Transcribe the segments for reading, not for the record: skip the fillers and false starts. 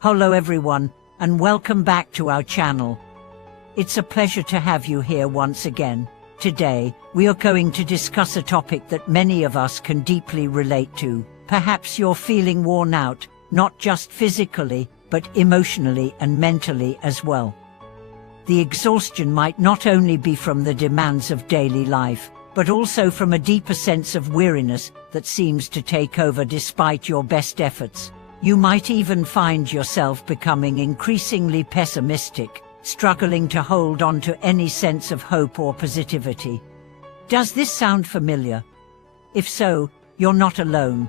Hello everyone, and welcome back to our channel. It's a pleasure to have you here once again. Today, we are going to discuss a topic that many of us can deeply relate to. Perhaps you're feeling worn out, not just physically, but emotionally and mentally as well. The exhaustion might not only be from the demands of daily life, but also from a deeper sense of weariness that seems to take over despite your best efforts. You might even find yourself becoming increasingly pessimistic, struggling to hold on to any sense of hope or positivity. Does this sound familiar? If so, you're not alone.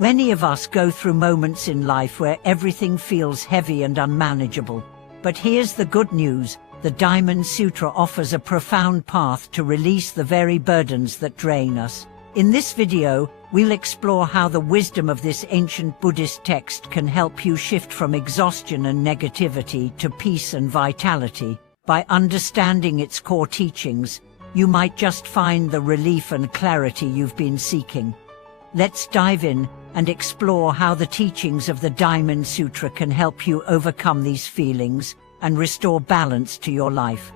Many of us go through moments in life where everything feels heavy and unmanageable. But here's the good news: the Diamond Sutra offers a profound path to release the very burdens that drain us. In this video, we'll explore how the wisdom of this ancient Buddhist text can help you shift from exhaustion and negativity to peace and vitality. By understanding its core teachings, you might just find the relief and clarity you've been seeking. Let's dive in and explore how the teachings of the Diamond Sutra can help you overcome these feelings and restore balance to your life.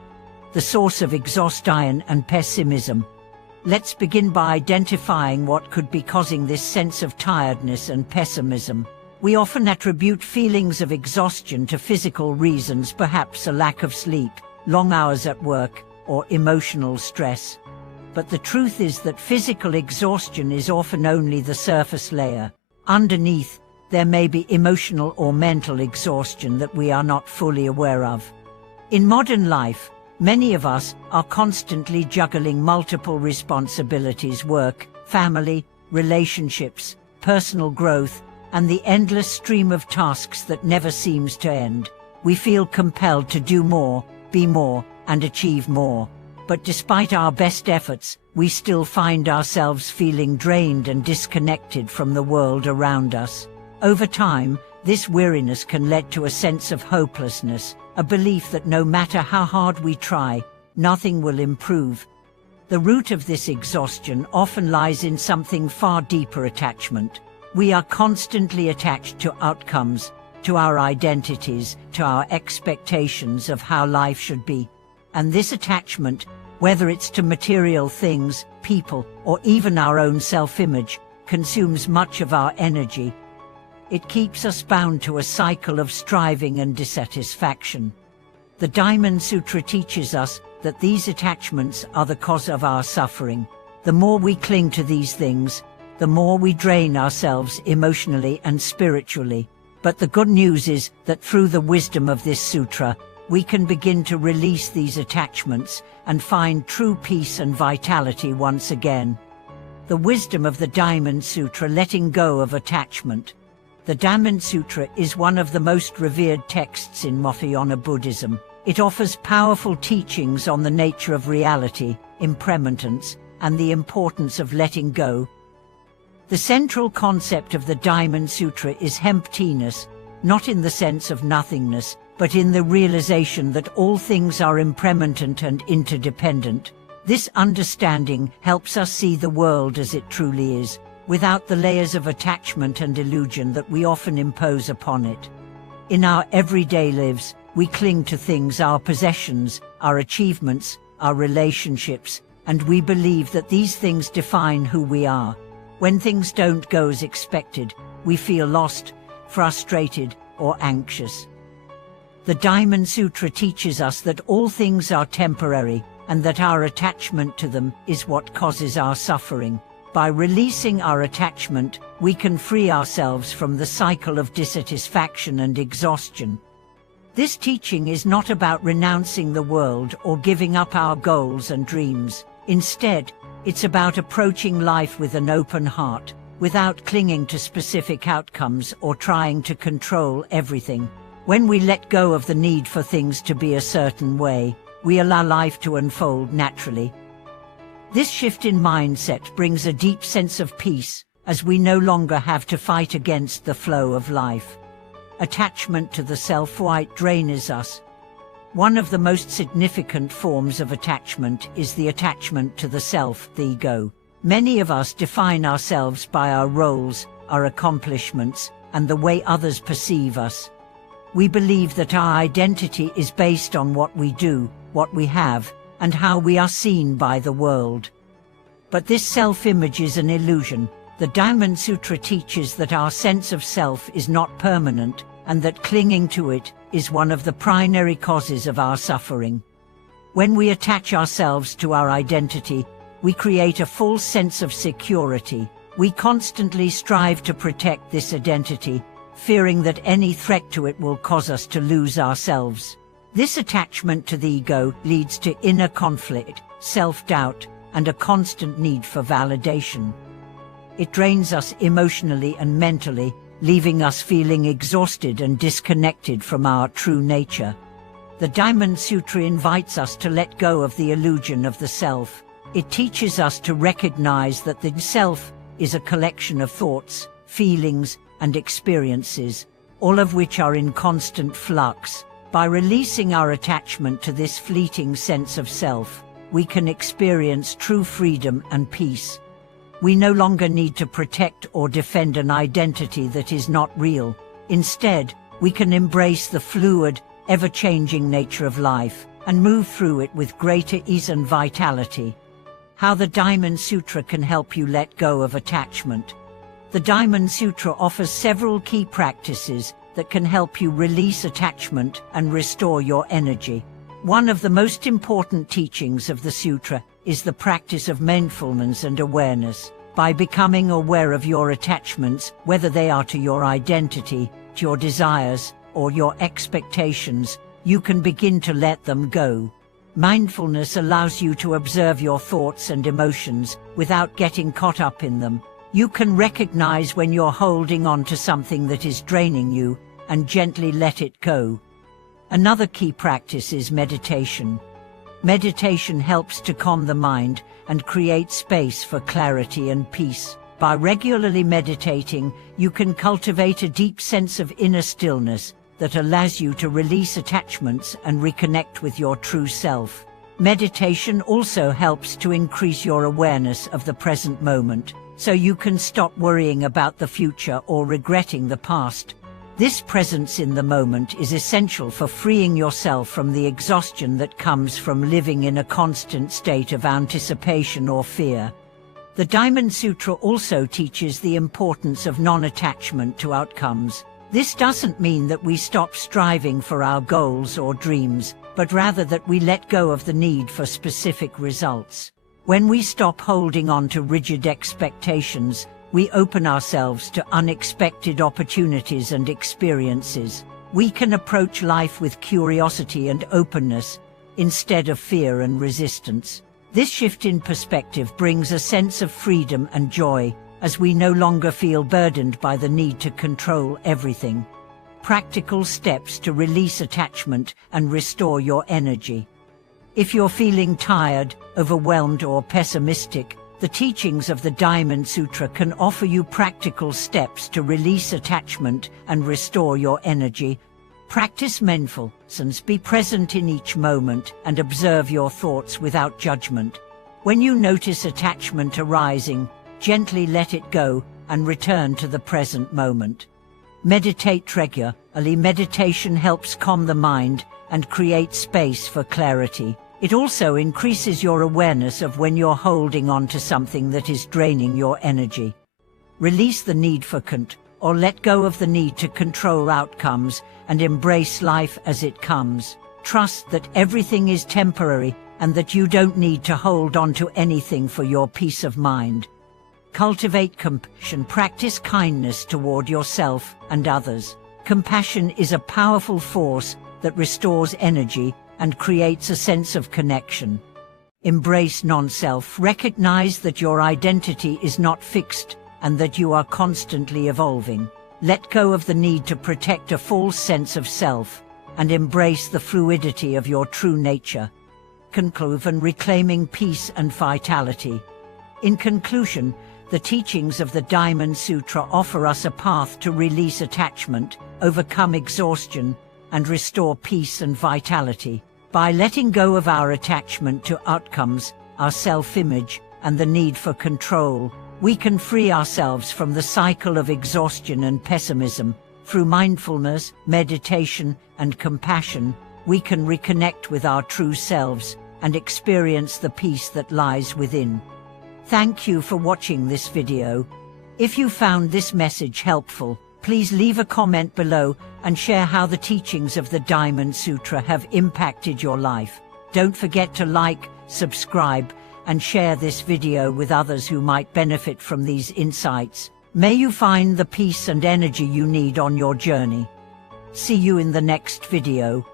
The source of exhaustion and pessimism. Let's begin by identifying what could be causing this sense of tiredness and pessimism. We often attribute feelings of exhaustion to physical reasons, perhaps a lack of sleep, long hours at work, or emotional stress. But the truth is that physical exhaustion is often only the surface layer. Underneath, there may be emotional or mental exhaustion that we are not fully aware of. In modern life, many of us are constantly juggling multiple responsibilities: work, family, relationships, personal growth, and the endless stream of tasks that never seems to end. We feel compelled to do more, be more, and achieve more. But despite our best efforts, we still find ourselves feeling drained and disconnected from the world around us. Over time, this weariness can lead to a sense of hopelessness, a belief that no matter how hard we try, nothing will improve. The root of this exhaustion often lies in something far deeper: attachment. We are constantly attached to outcomes, to our identities, to our expectations of how life should be. And this attachment, whether it's to material things, people, or even our own self-image, consumes much of our energy. It keeps us bound to a cycle of striving and dissatisfaction. The Diamond Sutra teaches us that these attachments are the cause of our suffering. The more we cling to these things, the more we drain ourselves emotionally and spiritually. But the good news is that through the wisdom of this sutra, we can begin to release these attachments and find true peace and vitality once again. The wisdom of the Diamond Sutra: letting go of attachment. The Diamond Sutra is one of the most revered texts in Mahayana Buddhism. It offers powerful teachings on the nature of reality, impermanence, and the importance of letting go. The central concept of the Diamond Sutra is emptiness, not in the sense of nothingness, but in the realization that all things are impermanent and interdependent. This understanding helps us see the world as it truly is, without the layers of attachment and illusion that we often impose upon it. In our everyday lives, we cling to things: our possessions, our achievements, our relationships, and we believe that these things define who we are. When things don't go as expected, we feel lost, frustrated, or anxious. The Diamond Sutra teaches us that all things are temporary, and that our attachment to them is what causes our suffering. By releasing our attachment, we can free ourselves from the cycle of dissatisfaction and exhaustion. This teaching is not about renouncing the world or giving up our goals and dreams. Instead, it's about approaching life with an open heart, without clinging to specific outcomes or trying to control everything. When we let go of the need for things to be a certain way, we allow life to unfold naturally. This shift in mindset brings a deep sense of peace, as we no longer have to fight against the flow of life. Attachment to the self drains us. One of the most significant forms of attachment is the attachment to the self, the ego. Many of us define ourselves by our roles, our accomplishments, and the way others perceive us. We believe that our identity is based on what we do, what we have, and how we are seen by the world. But this self-image is an illusion. The Diamond Sutra teaches that our sense of self is not permanent, and that clinging to it is one of the primary causes of our suffering. When we attach ourselves to our identity, we create a false sense of security. We constantly strive to protect this identity, fearing that any threat to it will cause us to lose ourselves. This attachment to the ego leads to inner conflict, self-doubt, and a constant need for validation. It drains us emotionally and mentally, leaving us feeling exhausted and disconnected from our true nature. The Diamond Sutra invites us to let go of the illusion of the self. It teaches us to recognize that the self is a collection of thoughts, feelings, and experiences, all of which are in constant flux. By releasing our attachment to this fleeting sense of self, we can experience true freedom and peace. We no longer need to protect or defend an identity that is not real. Instead, we can embrace the fluid, ever-changing nature of life and move through it with greater ease and vitality. How the Diamond Sutra can help you let go of attachment. The Diamond Sutra offers several key practices that can help you release attachment and restore your energy. One of the most important teachings of the sutra is the practice of mindfulness and awareness. By becoming aware of your attachments, whether they are to your identity, to your desires, or your expectations, you can begin to let them go. Mindfulness allows you to observe your thoughts and emotions without getting caught up in them. You can recognize when you're holding on to something that is draining you and gently let it go. Another key practice is meditation. Meditation helps to calm the mind and create space for clarity and peace. By regularly meditating, you can cultivate a deep sense of inner stillness that allows you to release attachments and reconnect with your true self. Meditation also helps to increase your awareness of the present moment, so you can stop worrying about the future or regretting the past. This presence in the moment is essential for freeing yourself from the exhaustion that comes from living in a constant state of anticipation or fear. The Diamond Sutra also teaches the importance of non-attachment to outcomes. This doesn't mean that we stop striving for our goals or dreams, but rather that we let go of the need for specific results. When we stop holding on to rigid expectations, we open ourselves to unexpected opportunities and experiences. We can approach life with curiosity and openness, instead of fear and resistance. This shift in perspective brings a sense of freedom and joy, as we no longer feel burdened by the need to control everything. Practical steps to release attachment and restore your energy. If you're feeling tired, overwhelmed, or pessimistic, the teachings of the Diamond Sutra can offer you practical steps to release attachment and restore your energy. Practice mindfulness, be present in each moment, and observe your thoughts without judgment. When you notice attachment arising, gently let it go and return to the present moment. Meditate regularly. Meditation helps calm the mind and create space for clarity. It also increases your awareness of when you're holding on to something that is draining your energy. Release the need for or let go of the need to control outcomes and embrace life as it comes. Trust that everything is temporary and that you don't need to hold on to anything for your peace of mind. Cultivate compassion. Practice kindness toward yourself and others. Compassion is a powerful force that restores energy and creates a sense of connection. Embrace non-self. Recognize that your identity is not fixed and that you are constantly evolving. Let go of the need to protect a false sense of self and embrace the fluidity of your true nature. Conclude and reclaiming peace and vitality. In conclusion, the teachings of the Diamond Sutra offer us a path to release attachment, overcome exhaustion, and restore peace and vitality. By letting go of our attachment to outcomes, our self-image, and the need for control, we can free ourselves from the cycle of exhaustion and pessimism. Through mindfulness, meditation, and compassion, we can reconnect with our true selves and experience the peace that lies within. Thank you for watching this video. If you found this message helpful, please leave a comment below and share how the teachings of the Diamond Sutra have impacted your life. Don't forget to like, subscribe, and share this video with others who might benefit from these insights. May you find the peace and energy you need on your journey. See you in the next video.